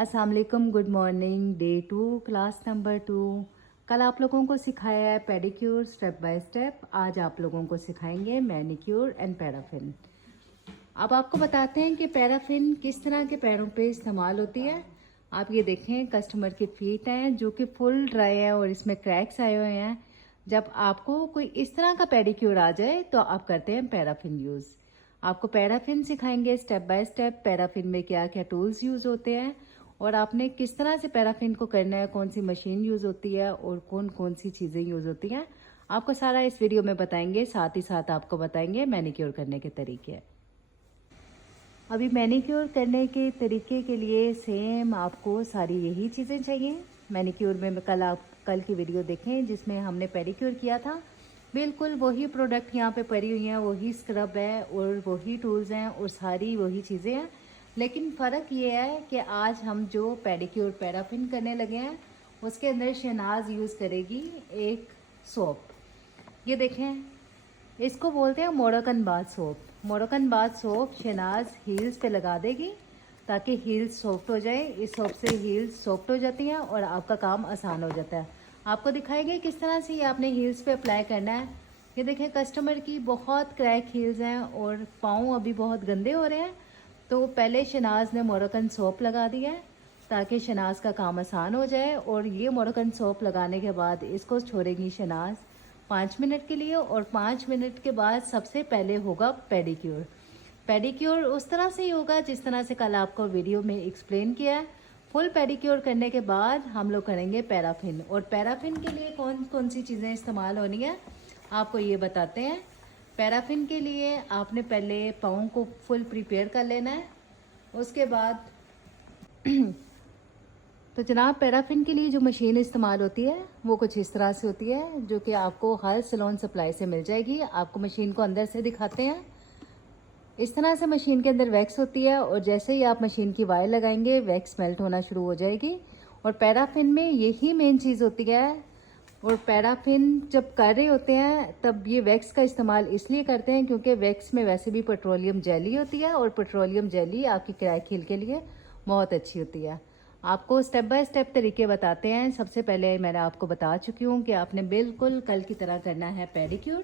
अस्सलाम वालेकुम, good morning. Day 2 class number 2। कल आप लोगों को सिखाया है पेडिक्योर स्टेप बाय स्टेप। आज आप लोगों को सिखाएंगे मैनिक्योर एंड पैराफिन। अब आपको बताते हैं कि पैराफिन किस तरह के पैरों पे इस्तेमाल होती है। आप ये देखें, कस्टमर की फीट हैं जो कि फुल ड्राई है और इसमें क्रैक्स आए हुए हैं। जब आपको कोई इस तरह का पेडिक्योर आ जाए तो आप करते हैं पैराफिन यूज़। आपको पैराफिन सिखाएंगे स्टेप बाय स्टेप, पैराफिन में क्या क्या टूल्स यूज़ होते हैं और आपने किस तरह से पैराफिन को करना है, कौन सी मशीन यूज़ होती है और कौन कौन सी चीज़ें यूज़ होती हैं। आपको सारा इस वीडियो में बताएंगे, साथ ही साथ आपको बताएंगे मैनिक्योर करने के तरीके। अभी मैनिक्योर करने के तरीके के लिए सेम आपको सारी यही चीज़ें चाहिए। मैनिक्योर में कल की वीडियो देखें जिसमें हमने पेडिक्योर किया था। बिल्कुल वही प्रोडक्ट यहाँ पे पड़ी हुई हैं, वही स्क्रब है और वही टूल्स हैं और सारी वही चीज़ें हैं। लेकिन फ़र्क ये है कि आज हम जो पेडिक्योर पैराफिन करने लगे हैं उसके अंदर शहनाज यूज़ करेगी एक सोप। ये देखें, इसको बोलते हैं Moroccan bath soap. Moroccan bath soap Shahnaz heels पे लगा देगी ताकि हील्स सॉफ्ट हो जाए। इस सोप से हील्स सॉफ्ट हो जाती हैं और आपका काम आसान हो जाता है। आपको दिखाएंगे किस तरह से ये आपने हील्स पे अप्लाई करना है। ये देखें, कस्टमर की बहुत क्रैक हील्स हैं और पाँव अभी बहुत गंदे हो रहे हैं। तो पहले शहनाज ने मोरक्कन सोप लगा दिया है ताकि शहनाज का काम आसान हो जाए। और ये मोरक्कन सोप लगाने के बाद इसको छोड़ेगी शहनाज 5 मिनट के लिए और 5 मिनट के बाद सबसे पहले होगा पेडिक्योर। पेडिक्योर उस तरह से ही होगा जिस तरह से कल आपको वीडियो में एक्सप्लेन किया है। फुल पेडिक्योर करने के बाद हम लोग करेंगे पैराफिन। और पैराफिन के लिए कौन कौन सी चीज़ें इस्तेमाल होनी है आपको ये बताते हैं। पैराफिन के लिए आपने पहले पाँव को फुल प्रिपेयर कर लेना है। उसके बाद तो जनाब, पैराफिन के लिए जो मशीन इस्तेमाल होती है वो कुछ इस तरह से होती है जो कि आपको हर सैलून सप्लाई से मिल जाएगी। आपको मशीन को अंदर से दिखाते हैं। इस तरह से मशीन के अंदर वैक्स होती है और जैसे ही आप मशीन की वायर लगाएंगे वैक्स मेल्ट होना शुरू हो जाएगी। और पैराफिन में यही मेन चीज़ होती है। और पैराफिन जब कर रहे होते हैं तब ये वैक्स का इस्तेमाल इसलिए करते हैं क्योंकि वैक्स में वैसे भी पेट्रोलियम जेली होती है और पेट्रोलियम जेली आपकी क्रैक हील के लिए बहुत अच्छी होती है। आपको स्टेप बाय स्टेप तरीके बताते हैं। सबसे पहले मैंने आपको बता चुकी हूँ कि आपने बिल्कुल कल की तरह करना है पेडिक्योर।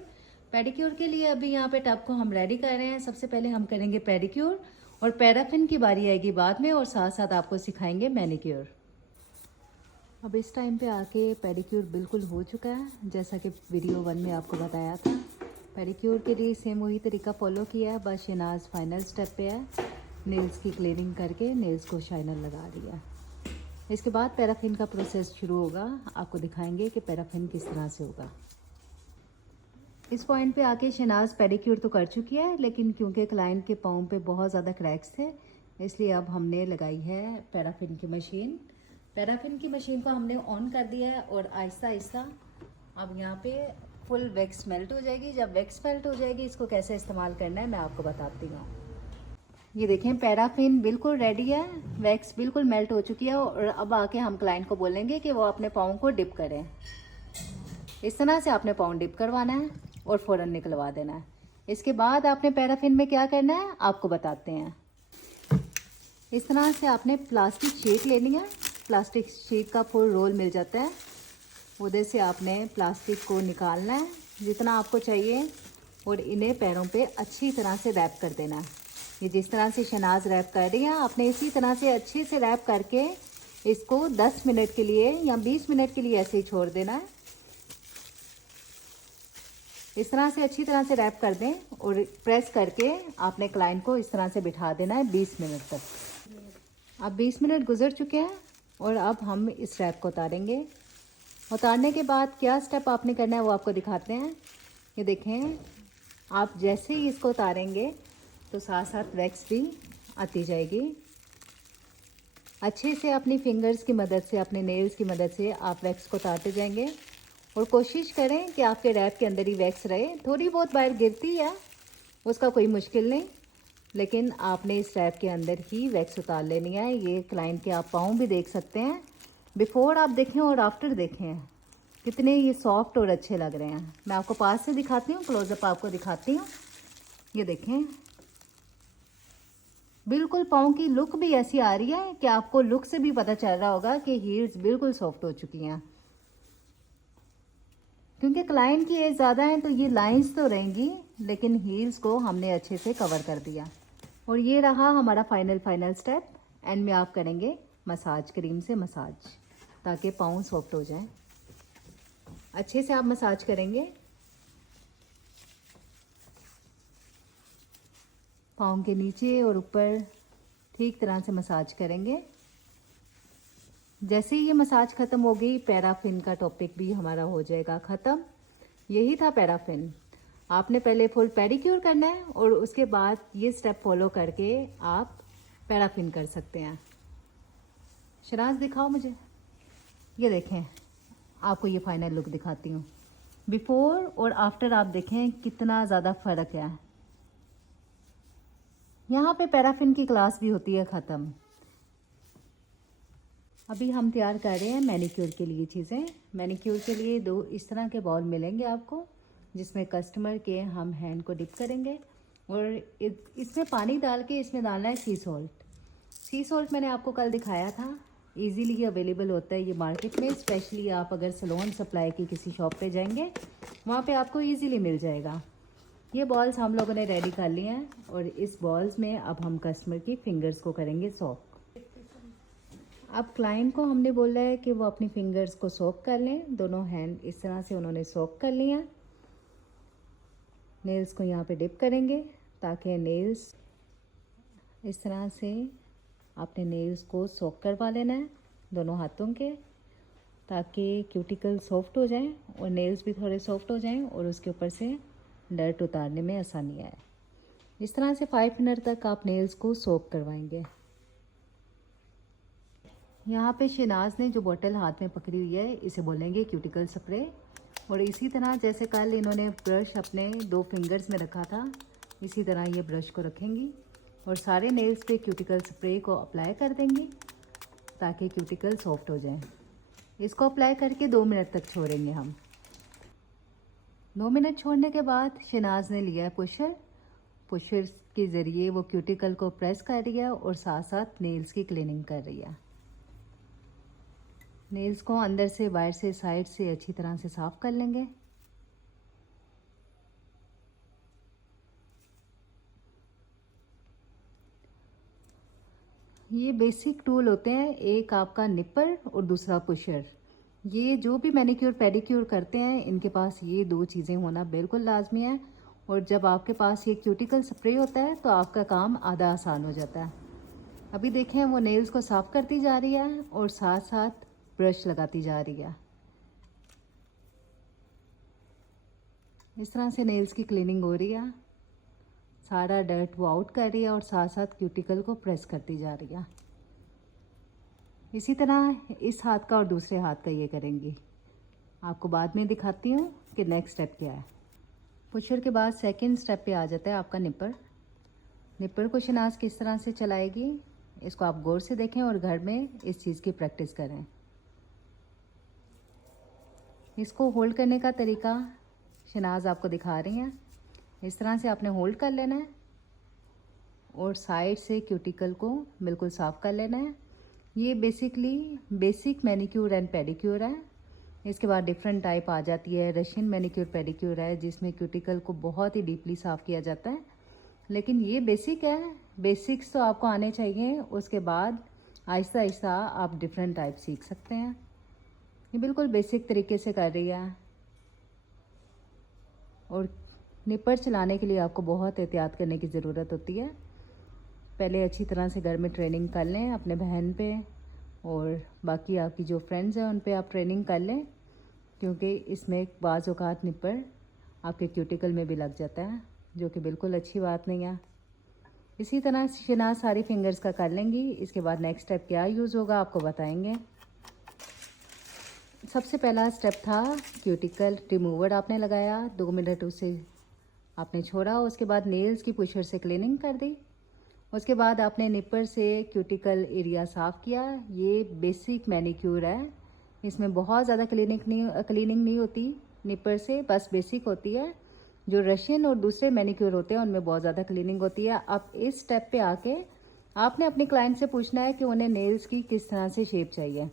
पेडिक्योर के लिए अभी यहाँ पे टब को हम रेडी कर रहे हैं। सबसे पहले हम करेंगे पेडिक्योर और पैराफिन की बारी आएगी बाद में और साथ साथ आपको सिखाएंगे मैनिक्योर। अब इस टाइम पे आके पेडिक्योर बिल्कुल हो चुका है जैसा कि वीडियो 1 में आपको बताया था। पेडिक्योर के लिए सेम वही तरीका फॉलो किया है, बस शहनाज फाइनल स्टेप पे है। नेल्स की क्लीनिंग करके नेल्स को शाइनर लगा दिया। इसके बाद पैराफिन का प्रोसेस शुरू होगा। आपको दिखाएंगे कि पैराफिन किस तरह से होगा। इस पॉइंट पे आके शहनाज पेडिक्योर तो कर चुकी है, लेकिन क्योंकि क्लाइंट के पाँव पे बहुत ज़्यादा क्रैक्स थे इसलिए अब हमने लगाई है पैराफिन की मशीन। पैराफिन की मशीन को हमने ऑन कर दिया है और आहिस्ता आहिस्ता अब यहाँ पे फुल वैक्स मेल्ट हो जाएगी। जब वैक्स मेल्ट हो जाएगी इसको कैसे इस्तेमाल करना है मैं आपको बताती हूँ। ये देखें, पैराफिन बिल्कुल रेडी है, वैक्स बिल्कुल मेल्ट हो चुकी है और अब आके हम क्लाइंट को बोलेंगे कि वो अपने पाँव को डिप करें। इस तरह से आपने पाँव डिप करवाना है और फ़ौरन निकलवा देना है। इसके बाद आपने पैराफिन में क्या करना है आपको बताते हैं। इस तरह से आपने प्लास्टिक शीट लेनी है। प्लास्टिक शीट का फुल रोल मिल जाता है, उधर से आपने प्लास्टिक को निकालना है जितना आपको चाहिए और इन्हें पैरों पे अच्छी तरह से रैप कर देना है। ये जिस तरह से शहनाज रैप कर रही है आपने इसी तरह से अच्छे से रैप करके इसको 10 मिनट के लिए या 20 मिनट के लिए ऐसे ही छोड़ देना है। इस तरह से अच्छी तरह से रैप कर दें और प्रेस करके आपने क्लाइंट को इस तरह से बिठा देना है 20 मिनट तक। अब 20 मिनट गुजर चुके हैं और अब हम इस रैप को उतारेंगे। उतारने के बाद क्या स्टेप आपने करना है वो आपको दिखाते हैं। ये देखें, आप जैसे ही इसको उतारेंगे तो साथ साथ वैक्स भी आती जाएगी। अच्छे से अपनी फिंगर्स की मदद से, अपने नेल्स की मदद से आप वैक्स को उतारते जाएंगे और कोशिश करें कि आपके रैप के अंदर ही वैक्स रहे। थोड़ी बहुत बाहर गिरती है उसका कोई मुश्किल नहीं, लेकिन आपने इस रैप के अंदर ही वैक्स उतार लेनी है। ये क्लाइंट के आप पाँव भी देख सकते हैं। बिफोर आप देखें और आफ्टर देखें कितने ये सॉफ्ट और अच्छे लग रहे हैं। मैं आपको पास से दिखाती हूँ, क्लोजअप आपको दिखाती हूँ। ये देखें, बिल्कुल पाँव की लुक भी ऐसी आ रही है कि आपको लुक से भी पता चल रहा होगा कि हील्स बिल्कुल सॉफ्ट हो चुकी हैं। क्योंकि क्लाइंट की एज ज़्यादा है तो ये लाइंस तो रहेंगी, लेकिन हील्स को हमने अच्छे से कवर कर दिया। और ये रहा हमारा फाइनल स्टेप। एंड में आप करेंगे मसाज, क्रीम से मसाज, ताकि पाँव सॉफ्ट हो जाएं। अच्छे से आप मसाज करेंगे, पाँव के नीचे और ऊपर ठीक तरह से मसाज करेंगे। जैसे ही ये मसाज ख़त्म हो गई, पैराफिन का टॉपिक भी हमारा हो जाएगा ख़त्म। यही था पैराफिन। आपने पहले फुल पेडिक्योर करना है और उसके बाद ये स्टेप फॉलो करके आप पैराफिन कर सकते हैं। शराज दिखाओ मुझे, ये देखें, आपको ये फाइनल लुक दिखाती हूँ। बिफोर और आफ्टर आप देखें कितना ज़्यादा फ़र्क है। यहाँ पे पैराफिन की क्लास भी होती है ख़त्म। अभी हम तैयार कर रहे हैं मैनीक्योर के लिए चीज़ें। मैनीक्योर के लिए 2 इस तरह के बॉल मिलेंगे आपको, जिसमें कस्टमर के हम हैंड को डिप करेंगे और इसमें पानी डाल के इसमें डालना है सी सॉल्ट। सी सॉल्ट मैंने आपको कल दिखाया था, इजीली अवेलेबल होता है ये मार्केट में। स्पेशली आप अगर सलोन सप्लाई की किसी शॉप पे जाएंगे, वहाँ पे आपको इजीली मिल जाएगा। ये बॉल्स हम लोगों ने रेडी कर लिए हैं और इस बॉल्स में अब हम कस्टमर की फिंगर्स को करेंगे सॉक। अब क्लाइंट को हमने बोला है कि वो अपनी फिंगर्स को सोक कर लें। दोनों हैंड इस तरह से उन्होंने सोक कर लिया। नेल्स को यहाँ पे डिप करेंगे ताकि नेल्स इस तरह से आपने नेल्स को सोक करवा लेना है दोनों हाथों के, ताकि क्यूटिकल सॉफ्ट हो जाएं और नेल्स भी थोड़े सॉफ्ट हो जाएं और उसके ऊपर से डर्ट उतारने में आसानी आए। इस तरह से 5 मिनट तक आप नेल्स को सोक करवाएंगे। यहाँ पे शहनाज ने जो बोतल हाथ में पकड़ी हुई है, इसे बोलेंगे क्यूटिकल स्प्रे। और इसी तरह जैसे कल इन्होंने ब्रश अपने 2 फिंगर्स में रखा था, इसी तरह ये ब्रश को रखेंगी और सारे नेल्स पे क्यूटिकल स्प्रे को अप्लाई कर देंगी ताकि क्यूटिकल सॉफ्ट हो जाए। इसको अप्लाई करके 2 मिनट तक छोड़ेंगे हम। 2 मिनट छोड़ने के बाद शहनाज ने लिया पुशर। पुशर के ज़रिए वो क्यूटिकल को प्रेस कर रही है और साथ साथ नेल्स की क्लीनिंग कर रही है। नेल्स को अंदर से, बाहर से, साइड से अच्छी तरह से साफ कर लेंगे। ये बेसिक टूल होते हैं, एक आपका निपर और दूसरा पुशर। ये जो भी मैनिक्योर पेडिक्योर करते हैं, इनके पास ये 2 चीज़ें होना बिल्कुल लाजमी है। और जब आपके पास ये क्यूटिकल स्प्रे होता है तो आपका काम आधा आसान हो जाता है। अभी देखें, वो नेल्स को साफ करती जा रही है और साथ साथ ब्रश लगाती जा रही है। इस तरह से नेल्स की क्लीनिंग हो रही है। सारा डर्ट वो आउट कर रही है और साथ साथ क्यूटिकल को प्रेस करती जा रही है। इसी तरह इस हाथ का और दूसरे हाथ का ये करेंगी। आपको बाद में दिखाती हूँ कि नेक्स्ट स्टेप क्या है। पुशर के बाद सेकंड स्टेप पे आ जाता है आपका निपर। निपर को शहनाज किस तरह से चलाएगी, इसको आप गौर से देखें और घर में इस चीज़ की प्रैक्टिस करें। इसको होल्ड करने का तरीका शहनाज आपको दिखा रही हैं। इस तरह से आपने होल्ड कर लेना है और साइड से क्यूटिकल को बिल्कुल साफ कर लेना है। ये basically basic manicure and pedicure है। इसके बाद डिफरेंट टाइप आ जाती है। रशियन मैनिक्योर पेडिक्योर है जिसमें क्यूटिकल को बहुत ही डीपली साफ किया जाता है, लेकिन ये बेसिक है। बेसिक्स तो आपको आने चाहिए, उसके बाद आहिस्ता आहिस्ता आप डिफरेंट टाइप सीख सकते हैं। ये बिल्कुल बेसिक तरीके से कर रही है। और निपर चलाने के लिए आपको बहुत एहतियात करने की ज़रूरत होती है। पहले अच्छी तरह से घर में ट्रेनिंग कर लें अपने बहन पे, और बाकी आपकी जो फ्रेंड्स हैं उन पे आप ट्रेनिंग कर लें, क्योंकि इसमें बाज़ औक़ात निपर आपके क्यूटिकल में भी लग जाता है, जो कि बिल्कुल अच्छी बात नहीं है। इसी तरह शहनाज सारी फिंगर्स का कर लेंगी। इसके बाद नेक्स्ट स्टेप क्या यूज़ होगा आपको बताएंगे। सबसे पहला स्टेप था क्यूटिकल रिमूवर आपने लगाया, 2 मिनट उसे आपने छोड़ा। उसके बाद नेल्स की पुशर से क्लीनिंग कर दी। उसके बाद आपने निपर से क्यूटिकल एरिया साफ़ किया। ये बेसिक मैनिक्योर है, इसमें बहुत ज़्यादा क्लीनिंग नहीं होती निपर से, बस बेसिक होती है। जो रशियन और दूसरे मैनिक्योर होते हैं उनमें बहुत ज़्यादा क्लीनिंग होती है। अब इस स्टेप पे आके आपने अपने क्लाइंट से पूछना है कि उन्हें नेल्स की किस तरह से शेप चाहिए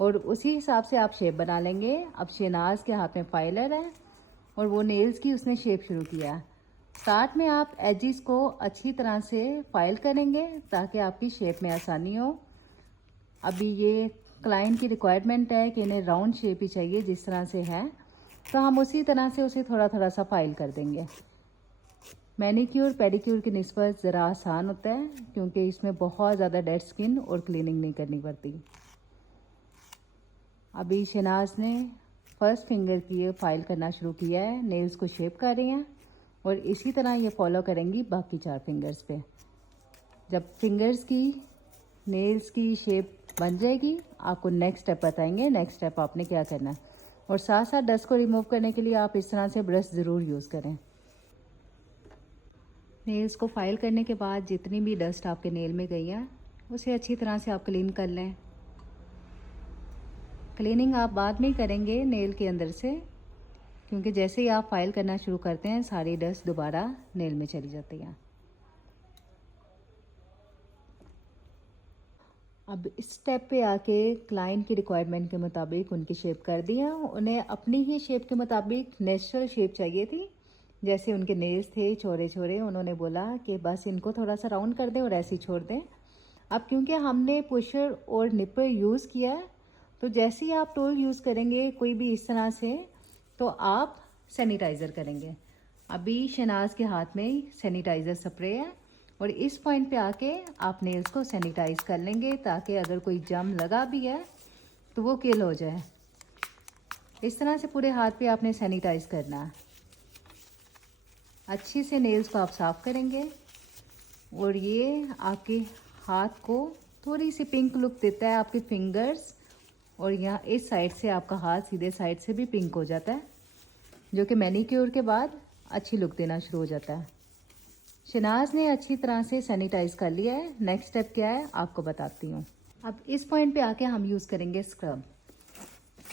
और उसी हिसाब से आप शेप बना लेंगे। अब शहनाज के हाथ में फाइलर है और वो नेल्स की उसने शेप शुरू किया। स्टार्ट में आप एजिस को अच्छी तरह से फाइल करेंगे ताकि आपकी शेप में आसानी हो। अभी ये क्लाइंट की रिक्वायरमेंट है कि इन्हें राउंड शेप ही चाहिए जिस तरह से है, तो हम उसी तरह से उसे थोड़ा थोड़ा सा फाइल कर देंगे। मैनीक्योर पेडिक्योर की निस्बत ज़रा आसान होता है क्योंकि इसमें बहुत ज़्यादा डेड स्किन और क्लीनिंग नहीं करनी पड़ती। अभी शहनाज ने फर्स्ट फिंगर की फाइल करना शुरू किया है, नेल्स को शेप कर रही हैं और इसी तरह ये फॉलो करेंगी बाकी 4 फिंगर्स पे। जब फिंगर्स की नेल्स की शेप बन जाएगी आपको नेक्स्ट स्टेप बताएंगे, नेक्स्ट स्टेप आपने क्या करना है। और साथ साथ डस्ट को रिमूव करने के लिए आप इस तरह से ब्रश ज़रूर यूज़ करें। नेल्स को फाइल करने के बाद जितनी भी डस्ट आपके नेल में गई है उसे अच्छी तरह से आप क्लीन कर लें। क्लीनिंग आप बाद में ही करेंगे नेल के अंदर से, क्योंकि जैसे ही आप फाइल करना शुरू करते हैं सारी डस्ट दोबारा नेल में चली जाती है। अब इस स्टेप पे आके क्लाइंट की रिक्वायरमेंट के मुताबिक उनकी शेप कर दिया। उन्हें अपनी ही शेप के मुताबिक नेचुरल शेप चाहिए थी। जैसे उनके नेल्स थे छोरे छोरे, उन्होंने बोला कि बस इनको थोड़ा सा राउंड कर दें और ऐसे ही छोड़ दें। अब क्योंकि हमने पुशर और निपर यूज़ किया है तो जैसे ही आप टूल यूज़ करेंगे कोई भी इस तरह से, तो आप सैनिटाइज़र करेंगे। अभी शहनाज के हाथ में सैनिटाइज़र स्प्रे है और इस पॉइंट पे आके आप नेल्स को सैनिटाइज कर लेंगे ताकि अगर कोई जम लगा भी है तो वो किल हो जाए। इस तरह से पूरे हाथ पे आपने सैनिटाइज करना है। अच्छी से नेल्स को आप साफ़ करेंगे और ये आपके हाथ को थोड़ी सी पिंक लुक देता है। आपके फिंगर्स और यहाँ इस साइड से आपका हाथ सीधे साइड से भी पिंक हो जाता है, जो कि मैनीक्योर के बाद अच्छी लुक देना शुरू हो जाता है। शहनाज ने अच्छी तरह से सैनिटाइज कर लिया है। नेक्स्ट स्टेप क्या है आपको बताती हूँ। अब इस पॉइंट पे आके हम यूज़ करेंगे स्क्रब।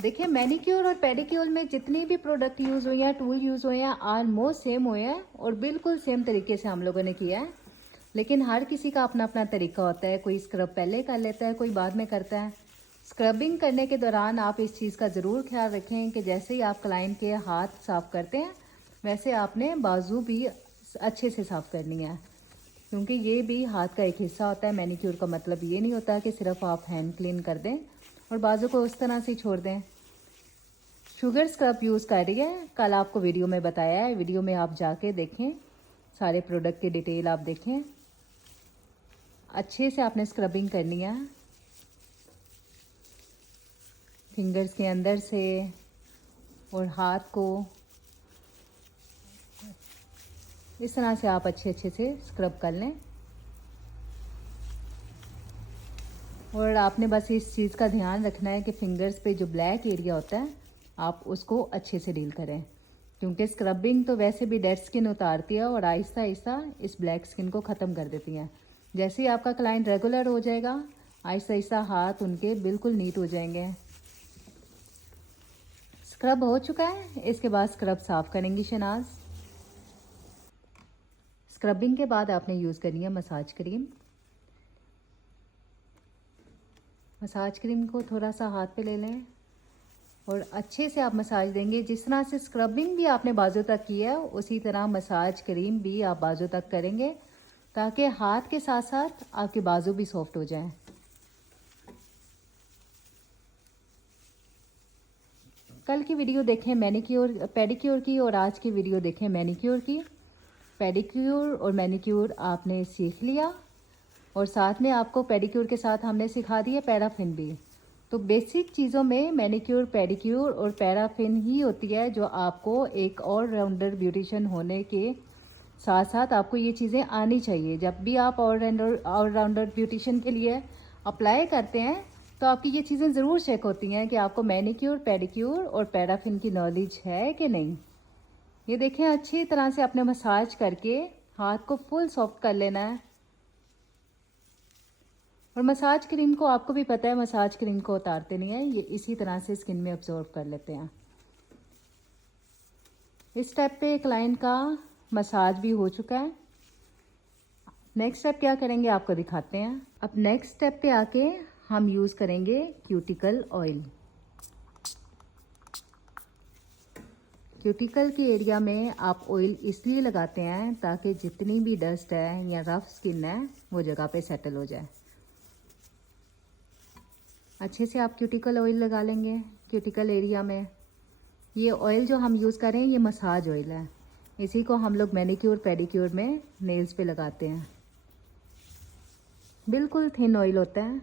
देखिए मैनीक्योर और पेडिक्योर में जितनी भी प्रोडक्ट यूज़ हुए हैं, टूल यूज़ हुए हैं, ऑलमोस्ट सेम हुए हैं और बिल्कुल सेम तरीके से हम लोगों ने किया है। लेकिन हर किसी का अपना अपना तरीका होता है, कोई स्क्रब पहले कर लेता है, कोई बाद में करता है। स्क्रबिंग करने के दौरान आप इस चीज़ का ज़रूर ख्याल रखें कि जैसे ही आप क्लाइंट के हाथ साफ़ करते हैं वैसे आपने बाजू भी अच्छे से साफ़ करनी है, क्योंकि ये भी हाथ का एक हिस्सा होता है। मैनीक्योर का मतलब ये नहीं होता कि सिर्फ आप हैंड क्लीन कर दें और बाजू को उस तरह से छोड़ दें। शुगर स्क्रब यूज़ कर रही है, कल आपको वीडियो में बताया है, वीडियो में आप जाके देखें, सारे प्रोडक्ट की डिटेल आप देखें। अच्छे से आपने स्क्रबिंग करनी है फिंगर्स के अंदर से और हाथ को इस तरह से आप अच्छे से स्क्रब कर लें। और आपने बस इस चीज़ का ध्यान रखना है कि फिंगर्स पे जो ब्लैक एरिया होता है आप उसको अच्छे से डील करें, क्योंकि स्क्रबिंग तो वैसे भी डेड स्किन उतारती है और आहिस्ता आहिस्ता इस ब्लैक स्किन को ख़त्म कर देती है। जैसे ही आपका क्लाइंट रेगुलर हो जाएगा आहिस्ता आहिस्ता हाथ उनके बिल्कुल नीट हो जाएंगे। स्क्रब हो चुका है, इसके बाद स्क्रब साफ़ करेंगी शहनाज। स्क्रबिंग के बाद आपने यूज़ करनी है मसाज क्रीम। मसाज क्रीम को थोड़ा सा हाथ पे ले लें और अच्छे से आप मसाज देंगे। जिस तरह से स्क्रबिंग भी आपने बाजू तक की है उसी तरह मसाज क्रीम भी आप बाजू तक करेंगे ताकि हाथ के साथ साथ आपके बाजू भी सॉफ्ट हो जाएं। कल की वीडियो देखें मैनीक्योर पेडिक्योर की और आज की वीडियो देखें मैनीक्योर की। पेडिक्योर और मैनीक्योर आपने सीख लिया और साथ में आपको पेडिक्योर के साथ हमने सिखा दिया पैराफिन भी। तो बेसिक चीज़ों में मैनीक्योर पेडिक्योर और पैराफिन ही होती है जो आपको एक ऑलराउंडर ब्यूटिशियन होने के साथ साथ आपको ये चीज़ें आनी चाहिए। जब भी आप ऑलराउंडर ब्यूटिशियन के लिए अप्लाई करते हैं तो आपकी ये चीज़ें ज़रूर चेक होती हैं कि आपको मैनीक्योर पेडिक्योर और पैराफिन की नॉलेज है कि नहीं। ये देखें अच्छी तरह से अपने मसाज करके हाथ को फुल सॉफ्ट कर लेना है। और मसाज क्रीम को आपको भी पता है मसाज क्रीम को उतारते नहीं है, ये इसी तरह से स्किन में अब्जॉर्व कर लेते हैं। इस स्टेप पे क्लाइंट का मसाज भी हो चुका है। नेक्स्ट स्टेप क्या करेंगे आपको दिखाते हैं। अब नेक्स्ट स्टेप पे आके हम यूज़ करेंगे क्यूटिकल ऑयल। क्यूटिकल के एरिया में आप ऑयल इसलिए लगाते हैं ताकि जितनी भी डस्ट है या रफ स्किन है वो जगह पे सेटल हो जाए। अच्छे से आप क्यूटिकल ऑयल लगा लेंगे क्यूटिकल एरिया में। ये ऑयल जो हम यूज़ कर रहे हैं ये मसाज ऑयल है। इसी को हम लोग मैनिक्योर पेडिक्योर में नेल्स पे लगाते हैं। बिल्कुल थिन ऑयल होता है।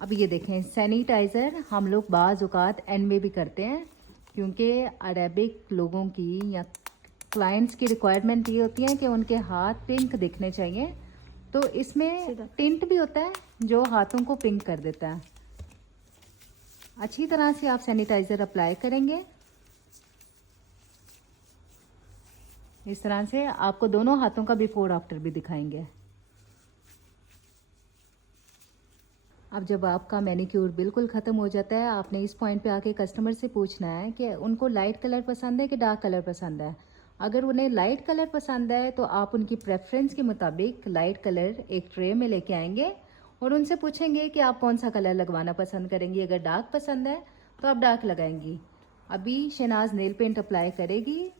अब ये देखें, सैनिटाइज़र हम लोग बाज़ औक़ात एंड में भी करते हैं क्योंकि अरेबिक लोगों की या क्लाइंट्स की रिक्वायरमेंट ये होती है कि उनके हाथ पिंक दिखने चाहिए, तो इसमें टिंट भी होता है जो हाथों को पिंक कर देता है। अच्छी तरह से आप सैनिटाइज़र अप्लाई करेंगे। इस तरह से आपको दोनों हाथों का बिफोर आफ्टर भी दिखाएंगे। अब जब आपका मैनिक्योर बिल्कुल ख़त्म हो जाता है, आपने इस पॉइंट पे आके कस्टमर से पूछना है कि उनको लाइट कलर पसंद है कि डार्क कलर पसंद है। अगर उन्हें लाइट कलर पसंद है तो आप उनकी प्रेफरेंस के मुताबिक लाइट कलर एक ट्रे में लेके आएंगे और उनसे पूछेंगे कि आप कौन सा कलर लगवाना पसंद करेंगी। अगर डार्क पसंद है तो आप डार्क लगाएंगी। अभी शहनाज नेल पेंट अप्लाई करेगी।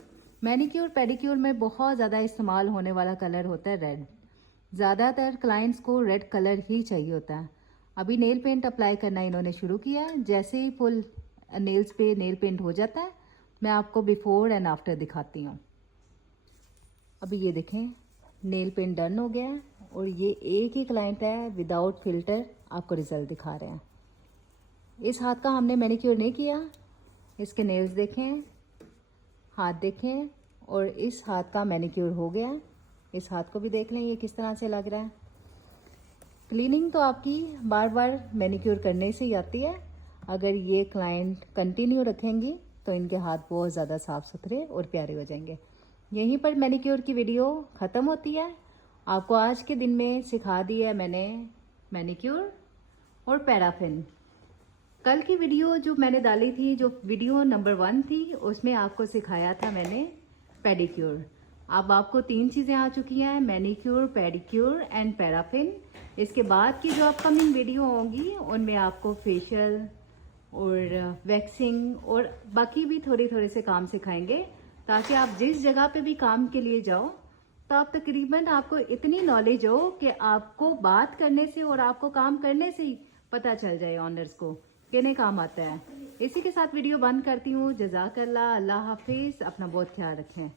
मैनिक्योर पेडिक्योर में बहुत ज़्यादा इस्तेमाल होने वाला कलर होता है रेड। ज़्यादातर क्लाइंट्स को रेड कलर ही चाहिए होता है। अभी नेल पेंट अप्लाई करना इन्होंने शुरू किया है। जैसे ही फुल नेल्स पे नेल पेंट हो जाता है मैं आपको बिफोर एंड आफ्टर दिखाती हूँ। अभी ये देखें, नेल पेंट डन हो गया है और ये एक ही क्लाइंट है विदाउट फिल्टर आपको रिजल्ट दिखा रहे हैं। इस हाथ का हमने मैनिक्योर नहीं किया। इसके नेल्स देखें, हाथ देखें, और इस हाथ का मैनिक्योर हो गया। इस हाथ को भी देख लें ये किस तरह से लग रहा है। क्लीनिंग तो आपकी बार बार मैनिक्योर करने से ही आती है। अगर ये क्लाइंट कंटिन्यू रखेंगी तो इनके हाथ बहुत ज़्यादा साफ़ सुथरे और प्यारे हो जाएंगे। यहीं पर मैनिक्योर की वीडियो ख़त्म होती है। आपको आज के दिन में सिखा दिया मैंने मैनिक्योर और पैराफिन। कल की वीडियो जो मैंने डाली थी, जो वीडियो नंबर 1 थी, उसमें आपको सिखाया था मैंने पेडिक्योर। अब आपको 3 चीज़ें आ चुकी हैं, मैनिक्योर, पेडिक्योर एंड पैराफिन। इसके बाद की जो अपकमिंग वीडियो होंगी उनमें आपको फेशियल और वैक्सिंग और बाकी भी थोड़े थोड़े से काम सिखाएंगे, ताकि आप जिस जगह पे भी काम के लिए जाओ तो आप तकरीबन आपको इतनी नॉलेज हो कि आपको बात करने से और आपको काम करने से ही पता चल जाए ऑनर्स को किन्हें काम आता है। इसी के साथ वीडियो बंद करती हूँ। जज़ाकल्लाह, अल्लाह हाफिज़। अपना बहुत ख्याल रखें।